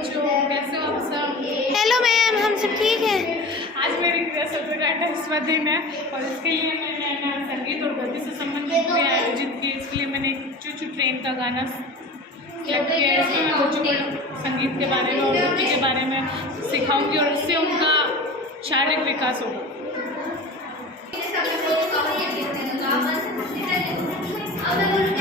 बच्चों, कैसे हो आप सब? हेलो मैम, हम सब ठीक हैं। आज मेरी सरस्वती का 28वां दिन है और इसके लिए मैंने ना संगीत और गति से संबंधित क्रिया आयोजित की। इसके लिए मैंने एक चूचू ट्रेन का गाना सेलेक्ट किया है। इसमें मैं बच्चों को संगीत के बारे में और गति के बारे में सिखाऊंगी और इससे उनका शारीरिक विकास होगा। अब